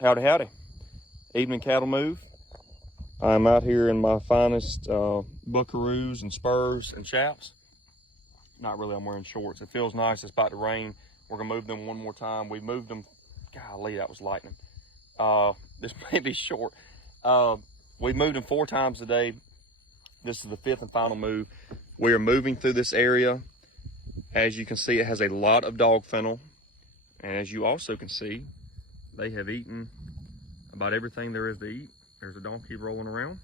Howdy, howdy. Evening cattle move. I'm out here in my finest buckaroos and spurs and chaps. Not really, I'm wearing shorts. It feels nice, it's about to rain. We're gonna move them one more time. We moved them, golly, that was lightning. This may be short. We moved them 4 times today. This is the 5th and final move. We are moving through this area. As you can see, it has a lot of dog fennel. And as you also can see, they have eaten about everything there is to eat. There's a donkey rolling around,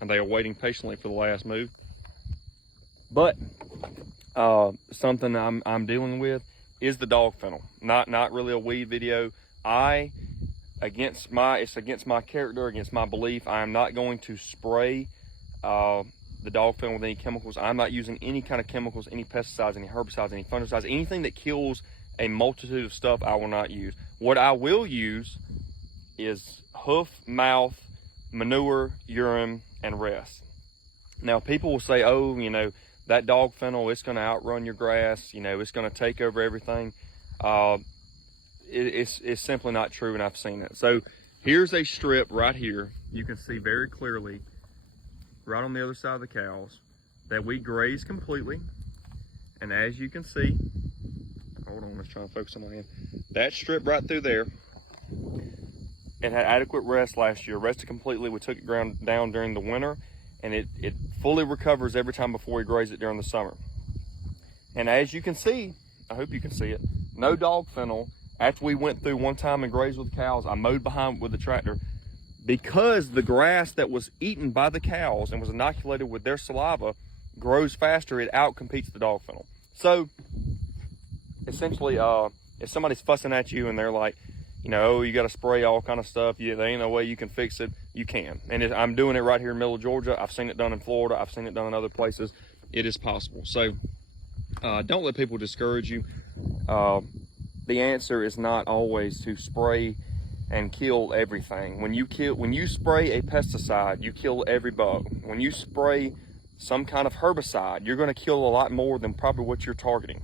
and they are waiting patiently for the last move. But something I'm dealing with is the dog fennel. Not really a weed video. It's against my character, against my belief. I am not going to spray the dog fennel with any chemicals. I'm not using any kind of chemicals, any pesticides, any herbicides, any fungicides, anything that kills a multitude of stuff. I will not use. What I will use is hoof, mouth, manure, urine, and rest. Now, people will say, oh, you know, that dog fennel, it's going to outrun your grass, you know, it's going to take over everything. It's simply not true, and I've seen it. So here's a strip right here. You can see very clearly, right on the other side of the cows, that we graze completely. And as you can see, hold on, let's try to focus on my hand. That strip right through there, it had adequate rest last year, rested completely. We took it down during the winter, and it fully recovers every time before we graze it during the summer. And as you can see, I hope you can see it, no dog fennel. After we went through one time and grazed with the cows, I mowed behind with the tractor, because the grass that was eaten by the cows and was inoculated with their saliva grows faster, it outcompetes the dog fennel. So essentially, if somebody's fussing at you and they're like, you know, oh, you got to spray all kind of stuff, yeah, there ain't no way you can fix it, you can. And I'm doing it right here in the middle of Georgia. I've seen it done in Florida. I've seen it done in other places. It is possible. So don't let people discourage you. The answer is not always to spray and kill everything. When you spray a pesticide, you kill every bug. When you spray some kind of herbicide, you're going to kill a lot more than probably what you're targeting.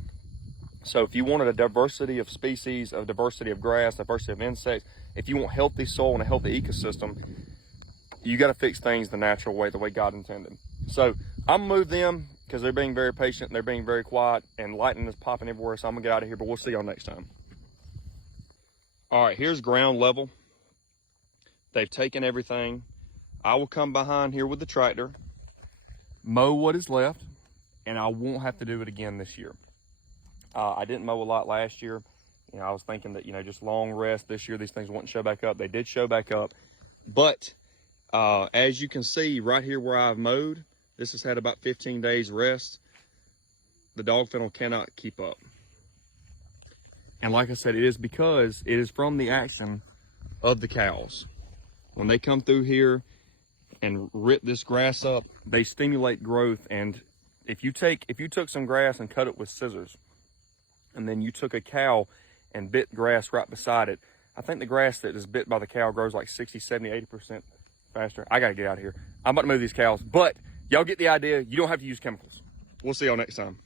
So if you wanted a diversity of species, a diversity of grass, diversity of insects, if you want healthy soil and a healthy ecosystem, you got to fix things the natural way, the way God intended. So I'm gonna move them because they're being very patient and they're being very quiet, and lightning is popping everywhere. So I'm gonna get out of here, but we'll see y'all next time. All right, here's ground level. They've taken everything. I will come behind here with the tractor, mow what is left, and I won't have to do it again this year. I didn't mow a lot last year. You know, I was thinking that, you know, just long rest this year, these things wouldn't show back up. They did show back up. But as you can see right here where I've mowed, this has had about 15 days rest. The dog fennel cannot keep up. And like I said, it is because it is from the action of the cows. When they come through here and rip this grass up, they stimulate growth. And if you took some grass and cut it with scissors, and then you took a cow and bit grass right beside it, I think the grass that is bit by the cow grows like 60, 70, 80% faster. I gotta get out of here. I'm about to move these cows, but y'all get the idea. You don't have to use chemicals. We'll see y'all next time.